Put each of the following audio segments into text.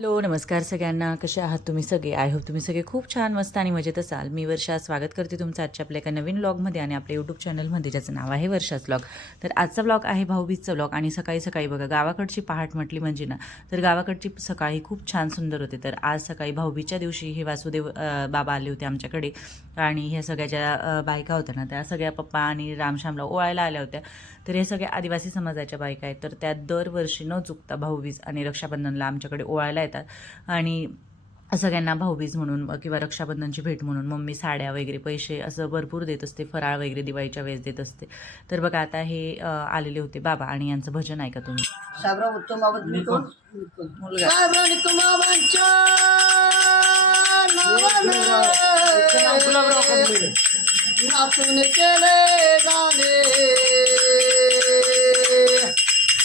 Hello नमस्कार सगळ्यांना. कसे आहात तुम्ही सगळे? आय होप तुम्ही सगळे खूप छान मस्त आणि मजेत असाल. मी वर्षा. स्वागत करते तुमचं आजच्या आपल्या एका नवीन व्लॉगमध्ये आणि आपल्या यूट्यूब चॅनलमध्ये ज्याचं नाव आहे वर्षाच व्लॉग तर आजचा व्लॉग आहे भाऊबीजचा व्लॉग आणि सकाळी सकाळी बघा गावाकडची पहाट म्हटली म्हणजे ना तर गावाकडची सकाळी खूप छान सुंदर होते. तर आज सकाळी भाऊबीजच्या दिवशी हे वासुदेव बाबा आले होते आमच्याकडे आणि ह्या सगळ्या ज्या बायका होत्या ना त्या सगळ्या पप्पा आणि रामश्यामला ओळायला आल्या होत्या. तर हे सगळ्या आदिवासी समाजाच्या बायका आहेत. तर त्या दरवर्षी न चुकता भाऊबीज आणि रक्षाबंधनला आमच्याकडे ओळायला येतात. आणि सगळ्यांना भाऊबीज म्हणून किंवा रक्षाबंधनची भेट म्हणून मम्मी साड्या वगैरे पैसे असं भरपूर देत असते. फराळ वगैरे दिवाळीच्या वेळेस देत असते. तर बघा आता हे आलेले होते बाबा आणि यांचं भजन ऐका तुम्ही. साहेबराव उत्तम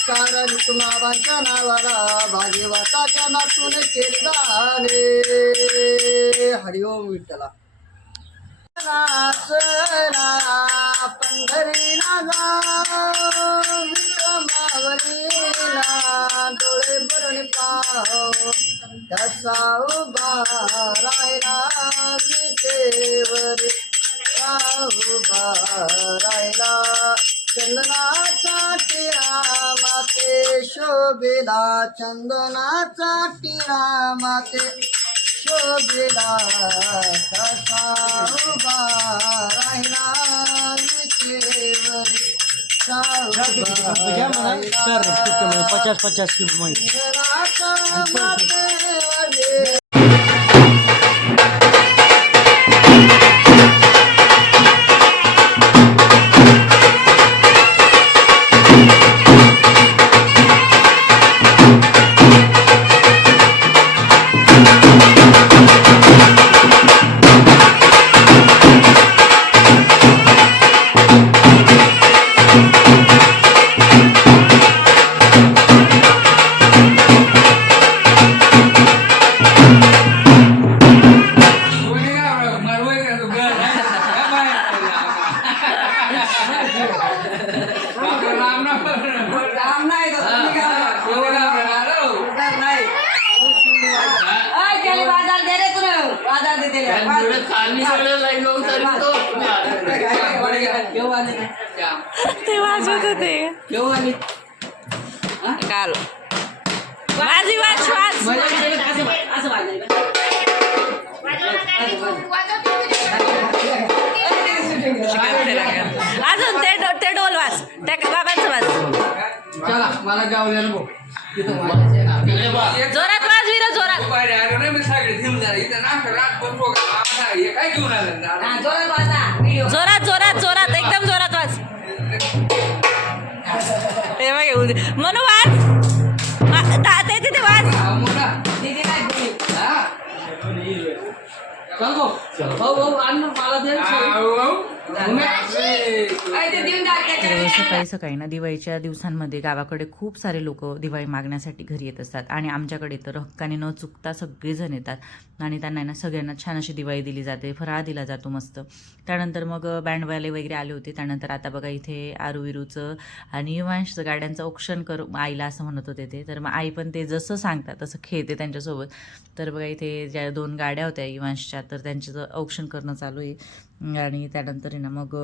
कारण बाबांच्या नावाला भागवताच्या नातून केले गाणे हरिओम विठ्ठला. पंढरी नागा मावलीना डोळे भरून पाहो तसा उभा राहिला विटेवर उभा राहिला चंदनाचा टिळा माते शोभिला. चंदनाचा टिळा माते शोभिला. कसा उभा राहिला विटेवर पचास पचास किलो माहिती. केव्हा आले काल. वाज वाज असं वाजलं अजून ते ते डोल वाज. त्या बाबांचं वाज. चला मला गाव द्या भाऊ जोरात वाज विरो जोरात. हा, जोरात वाजा ते बघ येऊ दे म्हणू वाज वा- ता- ते तिथे वाज सकाळी सकाळी ना दिवाळीच्या दिवसांमध्ये गावाकडे खूप सारे लोक दिवाळी मागण्यासाठी घरी येत असतात. आणि आमच्याकडे तर हक्काने न चुकता सगळेजण येतात. आणि त्यांना ना सगळ्यांना छान अशी दिवाळी दिली जाते. फराळ दिला जातो मस्त. त्यानंतर मग बँडवाले वगैरे आले होते. त्यानंतर आता बघा इथे आरुविरूचं आणि युवांशचं गाड्यांचं औक्षण कर आईला असं म्हणत होते ते. तर मग आई पण ते जसं सांगतात तसं खेळते त्यांच्यासोबत. तर बघा इथे ज्या दोन गाड्या होत्या युवांशच्या तर त्यांचं औक्षण करणं चालू आहे. आणि त्यानंतर आहे ना मग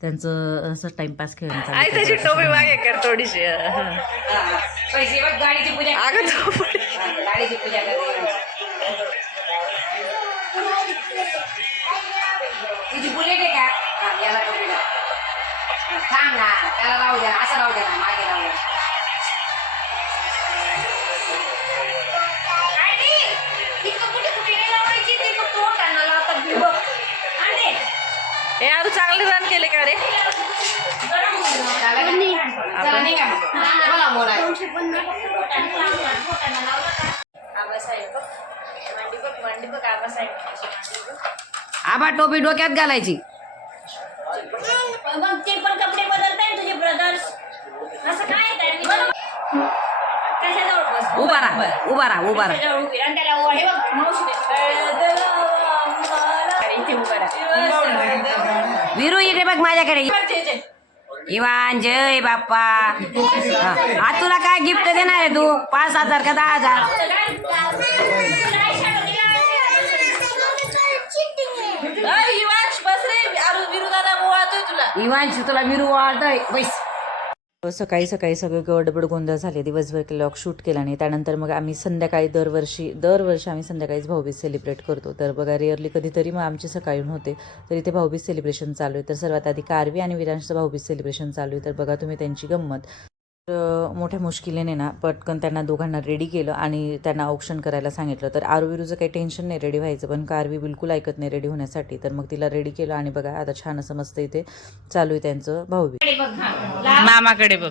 त्यांचं असं टाइमपास खेळणं चालू आहे. त्याची टोपी मागे कर थोडीशी. पैसे चांगले रन केले का रे. आबा टोपी डोक्यात घालायची मग ते पण कपडे बदलताय तुझे ब्रदर्स असं काय त्यांनी कशाजवळ बस उभा राहा उभा राहा. उभा? राहा त्याला हे बघ मावशी विरू इकडे बघ माझ्याकडे. इवान जय बाप्पा. हा तुला काय गिफ्ट देणार आहे तू? पाच हजार का दहा हजार? इवांश बस रे विरू दादा तुला. इवांश तुला विरू वाळतोय बैस. सकाळी सकाळी सगळे गडबड गोंधळ झाले दिवसभर क्लॉक शूट केला नाही. त्यानंतर मग आम्ही संध्याकाळी दरवर्षी दरवर्षी आम्ही संध्याकाळीच भाऊबीज सेलिब्रेट करतो. तर बघा रिअरली कधीतरी मग आमची सकाळून होते. तर इथे भाऊबीज सेलिब्रेशन चालू आहे. तर सर्वात आधी कारवी आणि विरांशचं भाऊबीज सेलिब्रेशन चालू आहे. तर बघा तुम्ही त्यांची गंमत. तर मोठ्या मुश्किलीने ना पटकन त्यांना दोघांना रेडी केलं आणि त्यांना औक्षण करायला सांगितलं. तर आरुविरूचं काही टेन्शन नाही रेडी व्हायचं. पण कारवी बिलकुल ऐकत नाही रेडी होण्यासाठी? तर मग तिला रेडी केलं आणि बघा आता छान असं मस्त इथे चालू आहे त्यांचं हा लाव मामाकडे बघ.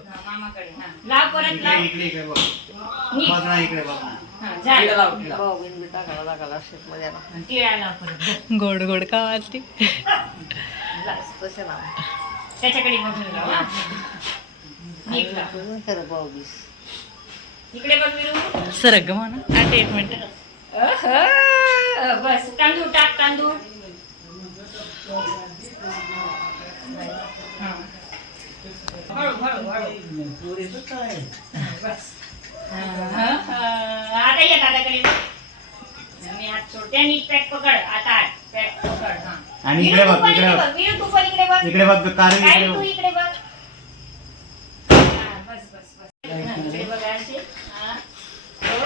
गोड गोड का वाटते त्याच्याकडे इकडे बघ सरग म्हणा. एक मिनिट. बस. तांदूळ टाक तांदूळ. हा. बस. आता ये दादाकडे. बघ. मी हात सोडते नीट पॅक पकड. आता पॅक पकड हा. आणि इकडे बघ, इकडे बघ. इकडे बघ. इकडे बघ काय इकडे तू बघ इकडे बघ हा, बस बस बस हा, इकडे बघ अशी हा.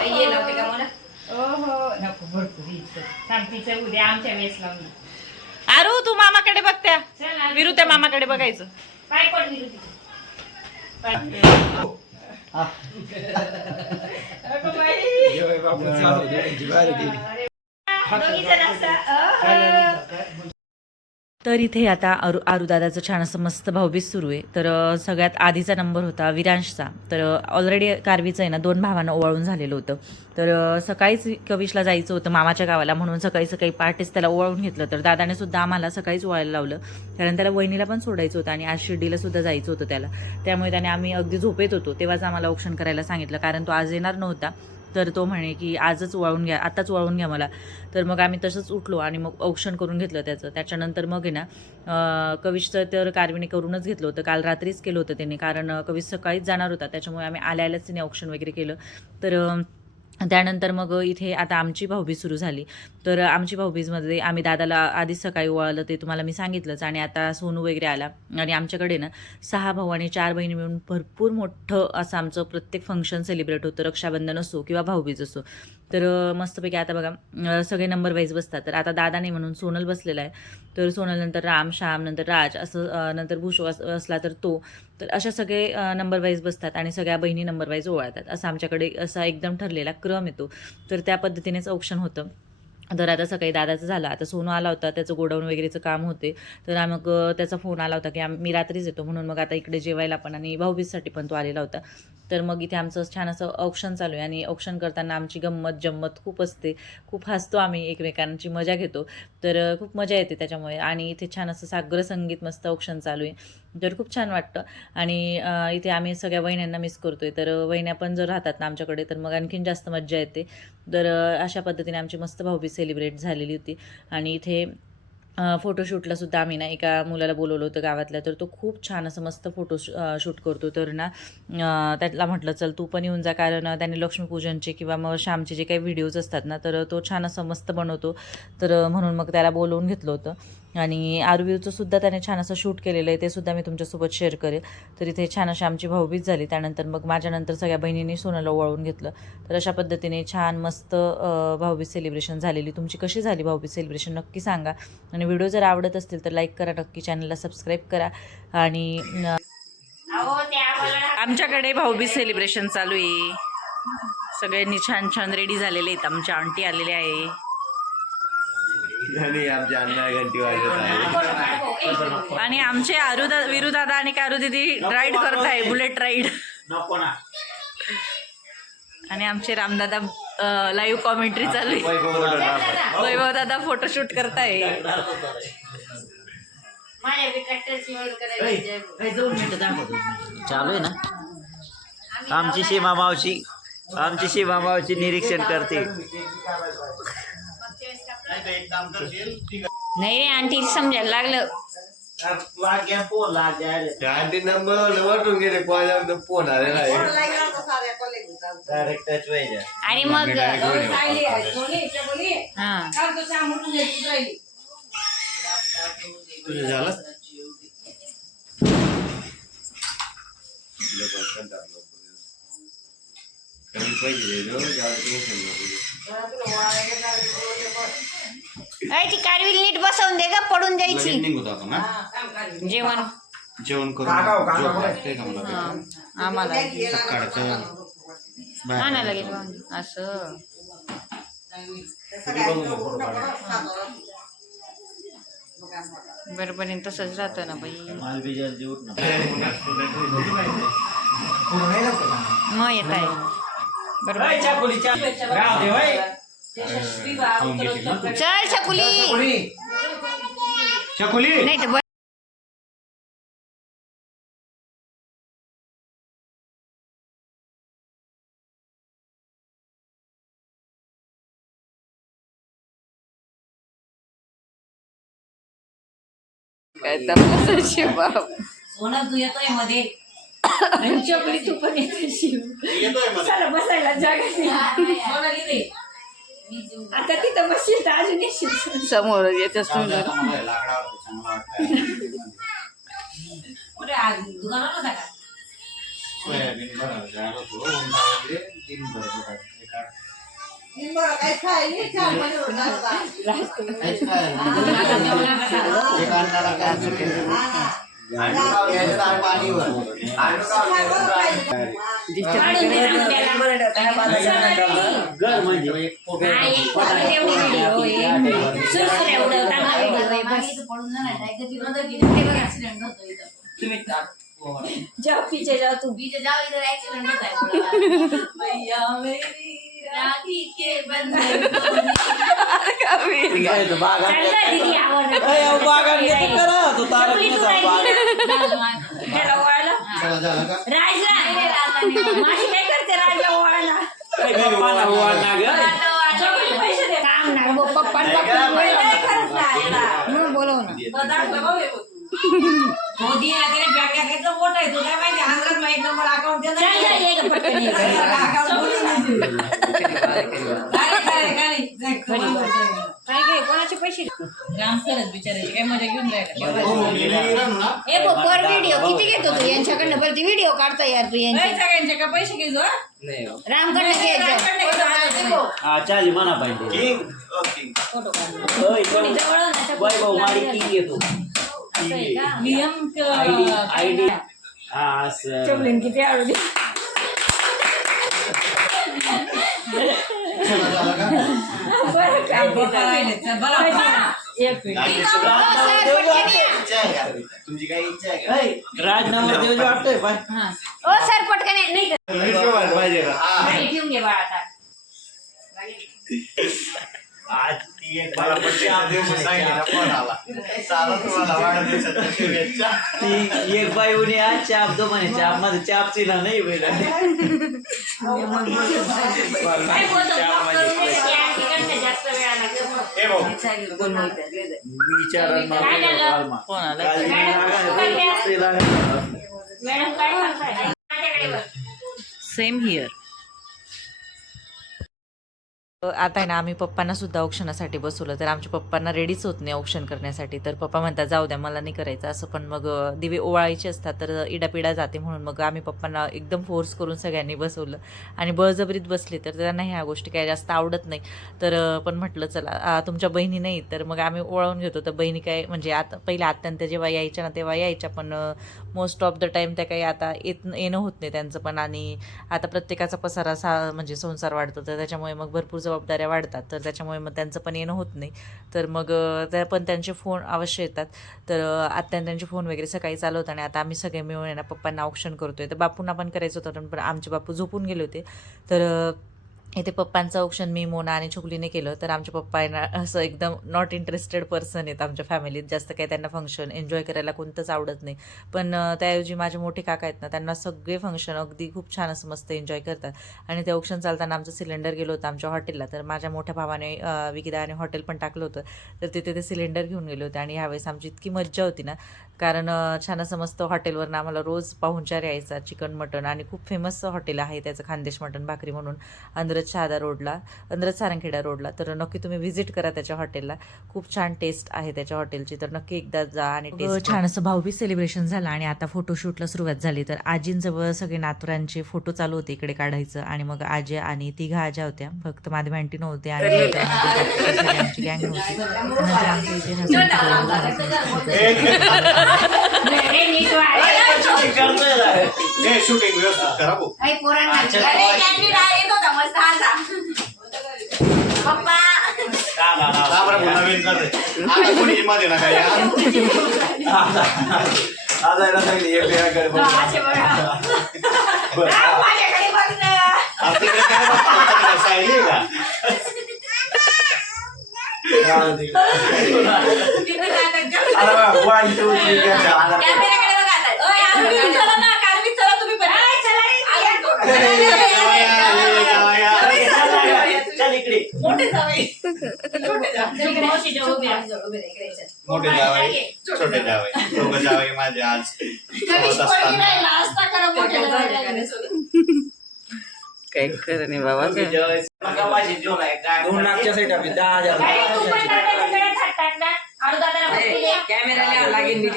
ये लावते का मला ओहो नको भरपूर इथं. थांब तिचं उद्या आमच्या वेळेस लावून दे. आरू तू मामाकडे बघ त्या चल आज- विरू त्या मामाकडे बघायचं पाय पड विरू तिथे पाय. अगं बाई. दोघी जण असं, अहं. तर इथे आता अरु आरुदादाचं छान असं मस्त भाऊबीज सुरू आहे. तर सगळ्यात आधीचा नंबर होता विरांशचा. तर ऑलरेडी कारवीचं आहे ना दोन भावांना ओवाळून झालेलं होतं. तर सकाळीच कविशला जायचं होतं मामाच्या गावाला म्हणून सकाळी सकाळी पहाटेच त्याला ओवाळून घेतलं. तर दादाने सुद्धा आम्हाला सकाळीच ओवाळायला लावलं. कारण त्याला वहिनीला पण सोडायचं होतं आणि आज शिर्डीला सुद्धा जायचं होतं त्याला. त्यामुळे त्याने आम्ही अगदी झोपेत होतो. तेव्हाच आम्हाला औक्षण करायला सांगितलं. कारण तो आज येणार नव्हता. तर तो म्हणे की आजच वळून घ्या आताच वळून घ्या मला. तर मग आम्ही तसंच उठलो आणि मग औक्षण करून घेतलं त्याचं. त्याच्यानंतर मग आहे ना अं, कविशचं तर कारविणी करूनच घेतलं होतं. काल रात्रीच केलं होतं त्यांनी कारण अं, कविश सकाळीच जाणार होता. त्याच्यामुळे आम्ही आल्यालाच तिने औक्षण वगैरे केलं. तर त्यानंतर मग इथे आता आमची भाऊबीज सुरू झाली. तर आमची भाऊबीजमध्ये आम्ही दादाला आधीच सकाळी ओळलं ते तुम्हाला मी सांगितलंच आणि आता सोनू वगैरे आला आणि आमच्याकडे ना सहा भाऊ आणि चार बहिणी मिळून भरपूर मोठं असं आमचं प्रत्येक फंक्शन सेलिब्रेट होतं. रक्षाबंधन असो किंवा भाऊबीज असो. तर मस्तपैकी आता बघा सगळे नंबर वाईज बसतात. तर आता दादा नाही म्हणून सोनल बसलेला आहे. तर सोनल नंतर राम श्याम नंतर राज असं नंतर भूषो असला तर तो. तर अशा सगळे नंबर वाईज बसतात आणि सगळ्या बहिणी नंबर वाईज ओळखतात असं आमच्याकडे असा एकदम ठरलेला क्रम येतो. तर त्या पद्धतीनेच औक्षण होतं. तर आता सकाळी दादाचं झालं. आता सोनू आला होता त्याचं गोडाऊन वगैरेचं काम होते. तर मग त्याचा फोन आला होता की आम- मी रात्रीच येतो म्हणून मग आता इकडे जेवायला पण आणि भाऊबीजसाठी पण तो आलेला होता. तर मग इथे आमचं छान असं औक्षण चालू आहे आणि औक्षण करताना आमची गंमत जम्मत खूप असते. खूप हसतो आम्ही एकमेकांची मजा घेतो. तर खूप मजा येते त्याच्यामुळे आणि इथे छान असं साग्र संगीत मस्त औक्षण चालू आहे. तर खूप छान वाटतं. आणि इथे आम्ही सगळ्या वहिन्यांना मिस करतो आहे तर वहिन्या पण जर राहतात ना आमच्याकडे तर मग आणखीन जास्त मज्जा येते. तर अशा पद्धतीने आमची मस्त भाऊबी सेलिब्रेट झालेली होती. आणि इथे फोटोशूटला सुद्धा आम्ही ना एका मुलाला बोलवलं होतं गावातल्या. तर तो खूप छान असं मस्त फोटो शूट करतो. तर ना त्याला म्हटलं चल तू पण येऊन जा. कारण त्याने लक्ष्मीपूजनचे किंवा मग श्यामचे जे काही व्हिडिओज असतात ना तर तो छान असं मस्त बनवतो. तर म्हणून मग त्याला बोलवून घेतलं होतं. आणि आरवीचं सुद्धा त्याने छान असं शूट केलेलं आहे ते सुद्धा मी तुमच्यासोबत शेअर करेल. तर इथे छान अशी आमची भाऊबीज झाली. त्यानंतर मग माझ्यानंतर सगळ्या बहिणींनी सोनाला वळून घेतलं. तर अशा पद्धतीने छान मस्त भाऊबीज सेलिब्रेशन झालेली. तुमची कशी झाली भाऊबीज सेलिब्रेशन नक्की सांगा. आणि व्हिडिओ जर आवडत असतील तर लाईक करा. नक्की चॅनलला सबस्क्राईब करा. आणि आमच्याकडे भाऊबीज सेलिब्रेशन चालू आहे. सगळ्यांनी छान छान रेडी झालेले आहेत. आमच्या आंटी आलेल्या आहे. आणि आमच्या अण्णा घंटी वाजत आहे आणि आमचे आरुदा विरुदादा आणि कारू दिदी राईड करत आहे बुलेट राईड आणि आमचे रामदादा लाईव्ह कॉमेंट्री चालू आहे. वैभव दादा. फोटोशूट करताय. चालू आहे ना? आमची सीमा मावशी आमची सीमा मावशी निरीक्षण करते. नाही रे आंटी समजायला लागलं. आंटी नंबर वाटून गेले डायरेक्ट आणि मग झालं? कमी पैसे देतो जास्त टेन्शन नको अय ती कारविल नीट बसवून दे ग पडून द्यायची. आपण जेवण. जेवण करून का हा, आम्हाला. लगेच बांधू. असं. बरोबर. तसंच राहतं ना बाई. मग येत आहे बरोबर. चल छकुली चकुली नाही तर. काय सोनं तू येतोयमध्ये. आणि चपली तू पण येते शिव चला बसायला जागा नाही. सोनं किती आता तिथं बसशील तर अजून येशील समोर येतच तुझं कुठे आज दुकानात होता का सोयाबीन भरायचं आलो तो उन्हाळ्यामध्ये तीन भरतो काय काहीच काय नाही. एक अन्नाला काय चुकेल. घर म्हणजे हा, एक पकडे एवढी व्हिडिओ आहे. सुरसुऱ्या उडवताना व्हिडिओ आहे, बस. पडून जाणार आहे. कधी मदत केली ते बघ ऍक्सिडेंट होतो इथं जेव्हा पिचे जेव्हा तू बीजे जाओ इधर ऍक्सिडेंट होता है भैया मेरी राखी के बंधन चांगलं दिदी आवडलं. चपली तू नाही दिली. त्याला ओवाळलं. चला झालं का राजला माशी काय करते राजला ओवाळायला चपली पैसे दे काम ना गं, पप्पा आणि पप्पा वय नाही करत नाही याला. मग बोलव ना मोदी आकडे बँक टाकायचं मोठं आहे तू काय माहिती आंध्रात एक नंबर अकाउंट चल, काय काय कोणाचे पैसे? बिचारायचे काय मजा घेऊन हो, मी नाही राहू ना. ए बघ, पर व्हिडिओ किती घेतो तू? यांच्याकडनं बरं व्हिडिओ काढता यार तू यांची. सगळ्यांचे का पैसे घेतो रामकडनं घ्यायचं हा चाली म्हणा पाहिजे? वैभव माडी येतो नियम आयडी हा चपलीन किती आवडली चला झालं का बरं काय एक गाडी सर, पटकन या. इच्छा आहे का? तुमची काही इच्छा आहे का देवजी वाटतोय पाय ओ सर पटकन या. नाही का? पाहिजे का हा. गाडी ठेवून घे बाळा आता आज मला दिवशी सांगितलं फोन आला तुम्हाला वाढदिवसाच्या शुभेच्छा ती एक बाई उनी आज चाप दो म्हणे चाप माझं चाप चिला नाही बैल काय सेम हिअर आता आहे ना आम्ही पप्पांना सुद्धा औक्षणासाठी बसवलं तर आमच्या पप्पांना रेडीच होत नाही औक्षण करण्यासाठी. तर पप्पा म्हणतात जाऊ द्या मला नाही करायचं. असं पण मग दिवे ओवाळायचे असतात तर इडापिडा जाते म्हणून मग आम्ही पप्पांना एकदम फोर्स करून सगळ्यांनी बसवलं. आणि बळजबरीत बसले तर त्यांना ह्या गोष्टी काय जास्त आवडत नाही. तर पण म्हटलं चला तुमच्या बहिणी नाही तर मग आम्ही ओळवून घेतो. तर बहिणी काय म्हणजे आता पहिल्या आत्यांत जेव्हा यायच्या ना तेव्हा यायच्या पण मोस्ट ऑफ द टाईम त्या काही आता येत येणं होत नाही त्यांचं पण. आणि आता प्रत्येकाचा पसारा सा म्हणजे संसार वाढतो तर त्याच्यामुळे मग भरपूर जबाबदाऱ्या वाढतात. तर त्याच्यामुळे मग त्यांचं पण येणं होत नाही. तर मग त्या पण त्यांचे फोन अवश्य येतात. तर आत्ता त्यांचे फोन वगैरे सकाळी चालवत आणि आता आम्ही सगळे मिळून आहे ना पप्पांना औक्षण करतोय. तर बापूंना पण करायचं होतं पण आमचे बापू झोपून गेले होते. तर इथे पप्पांचं औक्षण मी मोना आणि छोकलीने केलं तर आमच्या पप्पा ना असं एकदम नॉट इंटरेस्टेड पर्सन आहेत आमच्या फॅमिलीत जास्त काही त्यांना फंक्शन एन्जॉय करायला कोणतंच आवडत नाही. पण त्याऐवजी माझे मोठे काका आहेत ना त्यांना सगळे फंक्शन अगदी खूप छान असं मस्त एन्जॉय करतात. आणि ते औक्षण चालताना आमचं सिलेंडर गेलो होतं आमच्या हॉटेलला तर माझ्या मोठ्या भावाने अं, विकिदाने हॉटेल पण टाकलं होतं. तर तिथे ते सिलेंडर घेऊन गेले होते आणि ह्यावेळेस आमची इतकी मज्जा होती ना कारण छान असं मस्त हॉटेलवरनं आम्हाला रोज पाहुणचार यायचा चिकन मटण आणि खूप फेमस हॉटेल आहे त्याचं खानदेश मटण भाकरी म्हणून. अंध्र इंद्रज शहादा रोडला इंद्रज सारंगखेडा रोडला. तर नक्की तुम्ही व्हिजिट करा त्याच्या हॉटेलला खूप छान टेस्ट आहे त्याच्या हॉटेलची तर नक्की एकदा जा आणि टेस्ट छान असं भाऊबीज सेलिब्रेशन झालं आणि आता फोटोशूटला सुरुवात झाली. तर आजींजवळ सगळे नातुरांचे फोटो चालू होते इकडे काढायचं आणि मग आजी आणि तिघा आज्या होत्या. फक्त माझी भांटी नव्हते आणि आमची गँग नव्हती शूटिंग व्यवस्थित करा भाऊ. काही पोरांना का बरं भाऊ नवीन कर रे. आता कोणी मध्ये ना काय यार. आता याला सांगितलं, एक वेळा कर बघ. बरं. माझ्याकडे बघ ना. आता तिकडे काय बघतो? सायली आहे का? अरे वा, one, two, three, go. आता जाऊया, मावशी जवळ उभी राहा. मोठे जावई छोटे जावई दोघं जावई माझे आज असताना काय खरं नाही बाबा मगापाशी जेवण आहे काय दोन मागच्या साईड आपली दहा हजार तू पण गळ्यात हात कॅमेरा लागेल मी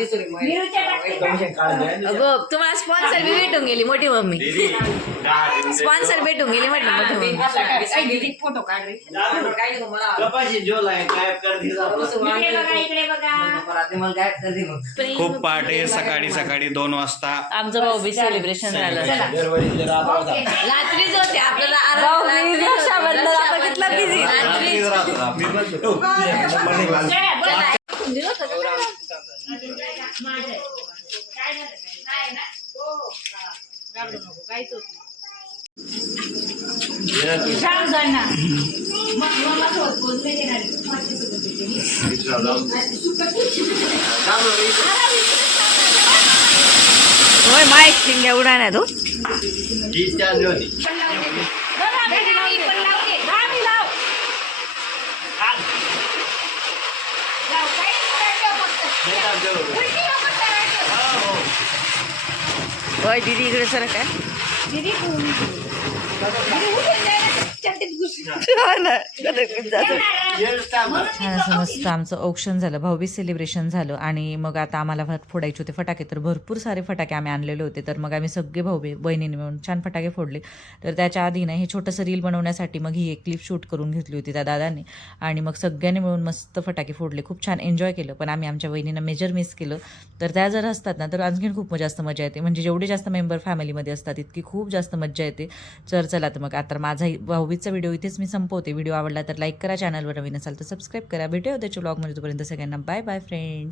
अगं तुम्हाला स्पॉन्सर बी भेटून गेली मोठी मम्मी. स्पॉन्सर भेटून गेली म्हटलं मोठी फोटो काढ खूप पहाटे सकाळी सकाळी दोन वाजता. आमचं भाऊबीज सेलिब्रेशन झालं रात्रीच होते. आपल्याला आराम- रक्षाबंधन आपण कितला बिझी रात्रीच राहतो आपण. चला, बोला. माझं. काय झालं? नाही ना? सांग जण ना. मग मम्मासोबत बोलले ते नाही. माझ्यासोबत बोलले. होय माईक शिंग्या उडाण्या तू ही चालली होती बघा, बेटी लावली, पण लावली. हा, मी लाव. लाव, काही नाही करायचं फक्त. उलटी नको करायचं. होय दीदी इकडे सर काय दीदी, छान असं मस्त आमचं औक्षण झालं भाऊबीज सेलिब्रेशन झालं आणि मग आता आम्हाला फट फोडायचे होते फटाके. तर भरपूर सारे फटाके आम्ही आणलेले होते. तर मग आम्ही सगळे भाऊ बहिणीने मिळून छान फटाके फोडले. तर त्याच्या आधी ना हे छोटंसं रील बनवण्यासाठी मग ही एक क्लिप शूट करून घेतली होती त्या दादाने. आणि मग सगळ्यांनी मिळून मस्त फटाके फोडले. खूप छान एन्जॉय केलं. पण आम्ही आमच्या वहिनीनं मेजर मिस केलं. तर त्या जर असतात ना तर आणखीन खूप जास्त मजा येते. म्हणजे जेवढे जास्त मेंबर फॅमिलीमध्ये असतात इतकी खूप जास्त मजा येते. तर चला तर मग आता माझा भाऊबीजचा व्हिडिओ इथेच मी संपवते. व्हिडिओ आवडला तर लाईक करा चॅनलवर नवीन असाल तर सबस्क्राईब करा. भेटूया उद्याच्या ब्लॉगमध्ये तोपर्यंत सगळ्यांना बाय बाय फ्रेंड्स